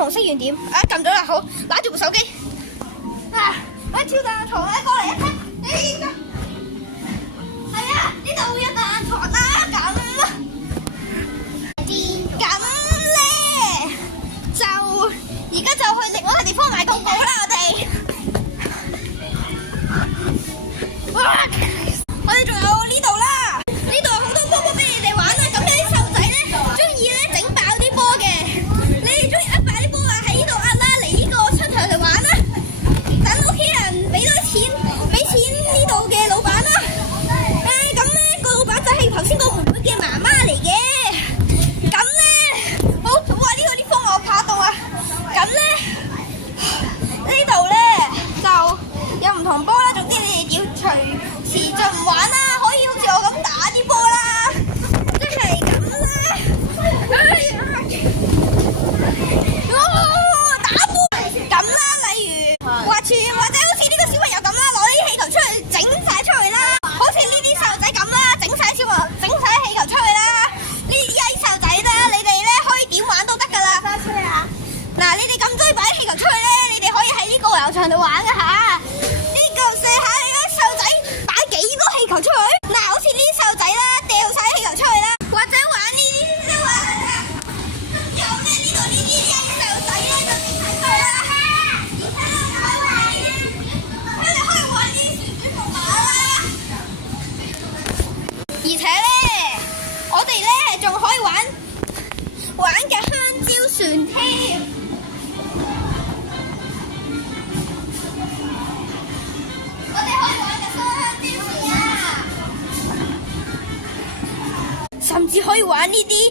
紅色圓點，撳咗啦，好，拿住部手機，我跳彈床咧，過嚟一睇，係啊，呢度會有彈床啦，咁咧就而家就去另外一個地方買廣告啦，我哋仲有呢度啦，呢度有好多波波俾你哋玩啦，咁有啲細路仔咧中意咧整爆啲波嘅，你哋中意呃爆啲波啊，喺呢度呃啦，嚟呢個出場嚟玩啦，等屋企人俾多錢，俾錢呢度嘅老闆啦，咁咧個老闆就係頭先個妹妹嘅媽媽嚟嘅，咁咧好，哇呢度啲風我怕到啊，咁咧呢度咧就有唔同波啦，總之你哋要隨時進玩啦，可以好似我咁打啲波啦，即係咁啦。打波咁啦，例如或者好似呢個小朋友咁啦，攞啲氣球出去整晒出去啦，好似呢啲細路仔咁啦，整晒氣球出去啦，呢啲細路仔啦，你哋咧可以點玩都得噶啦。嗱，你哋咁中意擺氣球出去咧，你哋可以喺呢個遊場度玩噶吓。射下你個細路仔擺幾多氣球出去？嗱，好似呢啲細路仔啦，掉晒氣球出去啦，或者玩呢啲都玩下。有咧呢度呢啲細路仔咧就整晒出去啦。而且可以玩呢啲旋轉木馬啦。而且咧，我哋咧仲可以玩嘅香蕉船添。甚至可以玩呢啲